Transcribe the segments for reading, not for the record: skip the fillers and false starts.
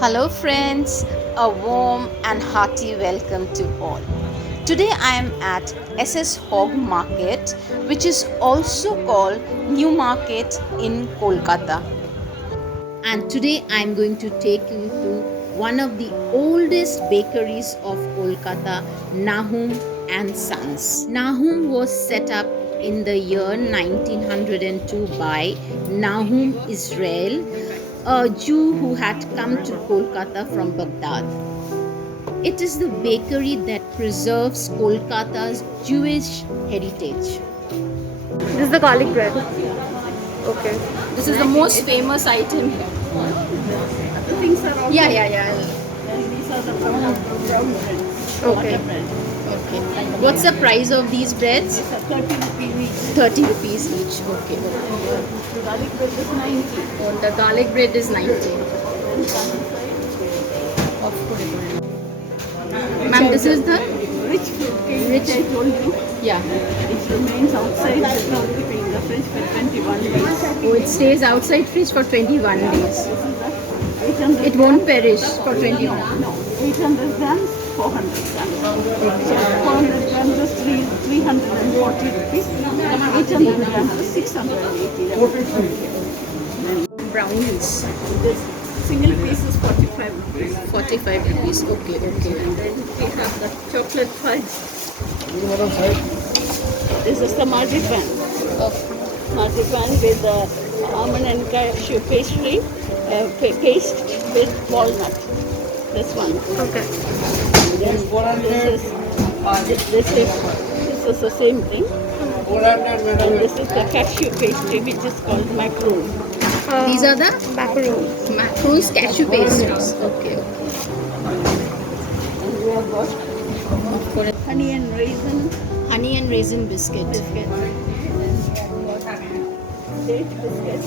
Hello, friends, a warm and hearty welcome to all. Today I am at SS Hog Market, which is also called New Market in Kolkata. And today I am going to take you to one of the oldest bakeries of Kolkata, NAHOUM and Sons. NAHOUM was set up in the year 1902 by Nahum Israel, a Jew who had come to Kolkata from Baghdad. It is the bakery that preserves Kolkata's Jewish heritage. This is the garlic bread. Okay. This is the most famous item here. Yeah, yeah, yeah. These are the brown breads. Okay. Butter bread. Okay. What's the price of these breads? These are 30 rupees each. 30 rupees each. Okay. The garlic bread is 90. Oh, the garlic bread is 90. Ma'am, this is the Rich fruit cake which I told you. yeah. It remains outside without keeping the fridge for 21 days. Oh, it stays outside fridge for 21 days. This is the 800 It won't perish for 21. No, 800 grams, 400 grams. So 400 grams is 340 rupees. 800 grams is 680 rupees. Brownies. This single piece is 45 rupees. 45 rupees. Okay, okay. And then we have the chocolate fudge. This is the marzipan. Marzipan with almond and cashew pastry, paste with walnut. This one. Okay. Then this is the same thing. And this is the cashew pastry which is called macaroon. These are the macaroons. macaroons cashew pastries. Okay. And we have got honey and raisin Honey and raisin biscuit. biscuit. Date biscuit.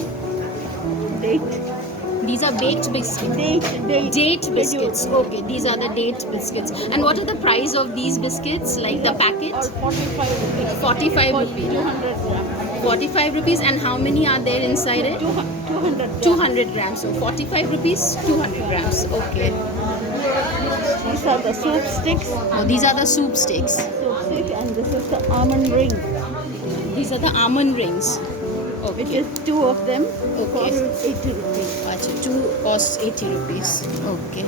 Date. These are baked biscuits. Date. Date biscuits. Okay, these are the date biscuits. And what are the price of these biscuits? Like the packet? Or 45 rupees. 45 rupees. 200 grams. 45 rupees. And how many are there inside it? 200 grams. 200 grams. So 45 rupees, 200 grams. Okay. These are the soup sticks. Oh, these are the soup sticks. Soup stick, and this is the almond ring. These are the almond rings. Which Okay. is two of them Okay. cost 80 rupees. Achha, two costs 80 rupees. Okay.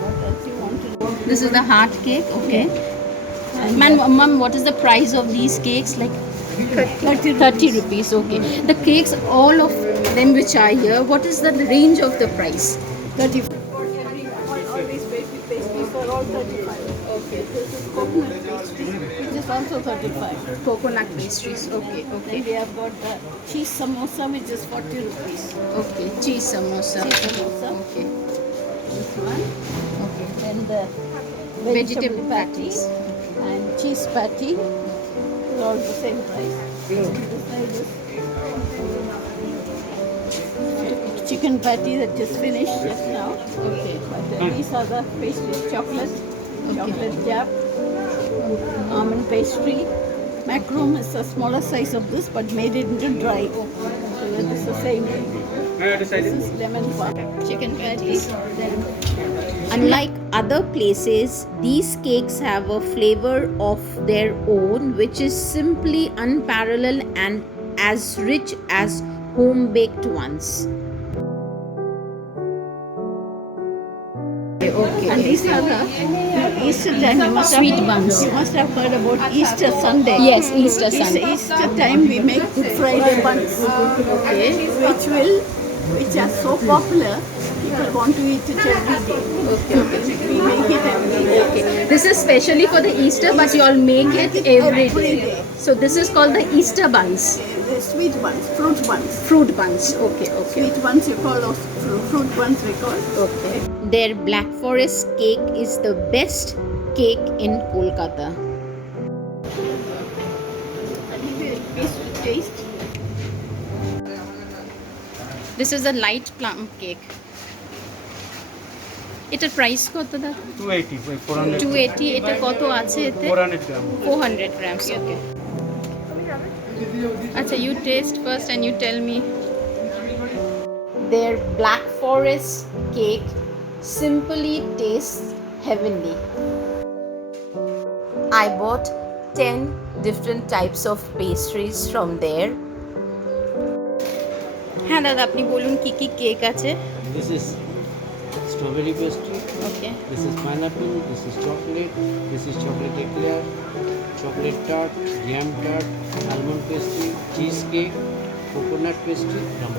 What else you want to know? This is the heart cake. Okay. Ma'am, what is the price of these cakes? Like 30 rupees. Okay. The cakes, all of them which are here, what is the range of the price? 30. All these pastries are all 35. Okay. This is coconut pastry, which is also 35. Coconut pastries. Okay. Then Okay. we have got the cheese samosa, which is 40 rupees. Okay. Cheese samosa. Cheese samosa. Okay. This one. Okay. Then the Vegetable patties and cheese patty. They're all the same price. This side is chicken patty that is finished just now. Okay. But these are the pastries: chocolate jam, almond pastry. Macaroon is a smaller size of this, but made it into dry. So it is the same thing. This is lemon puff, Chicken patties. Then Unlike other places, these cakes have a flavor of their own, which is simply unparalleled and as rich as home baked ones. and these are the Easter time. You must Sweet have, buns. You must have heard about Easter Sunday. Yes, Easter Sunday. Easter time we make Good Friday buns. Okay. Which are so popular, people want to eat it every day. Okay. We make it every day. Okay. This is specially for the Easter, but you all make it every day. So this is called the Easter buns. The sweet buns, fruit buns. Fruit buns. Okay. Okay. Sweet buns you call those fruit buns we call. Okay. Their Black Forest cake is the best cake in Kolkata. I'll give you a piece to taste. This is a light plum cake. এটার price কত দাদা? 280 400 280 এটা কত আছে এতে? 400 গ্রাম 400 grams. Okay. আচ্ছা, you taste first and you tell me. Their Black Forest cake simply tastes heavenly. I bought 10 different types of pastries from there. হ্যাঁ দাদা, আপনি বলুন কি কি কেক আছে। This is strawberry pastry. Okay. This is pineapple. This is chocolate. This is chocolate eclair, chocolate tart, jam tart, almond pastry, cheesecake, coconut pastry, rum.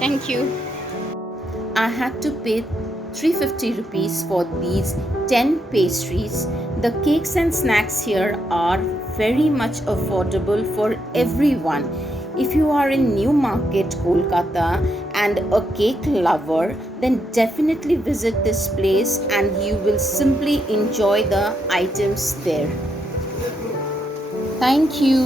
Thank you. I had to pay 350 rupees for these 10 pastries. The cakes and snacks here are very much affordable for everyone. If you are in Newmarket, Kolkata and a cake lover, then definitely visit this place and you will simply enjoy the items there. Thank you.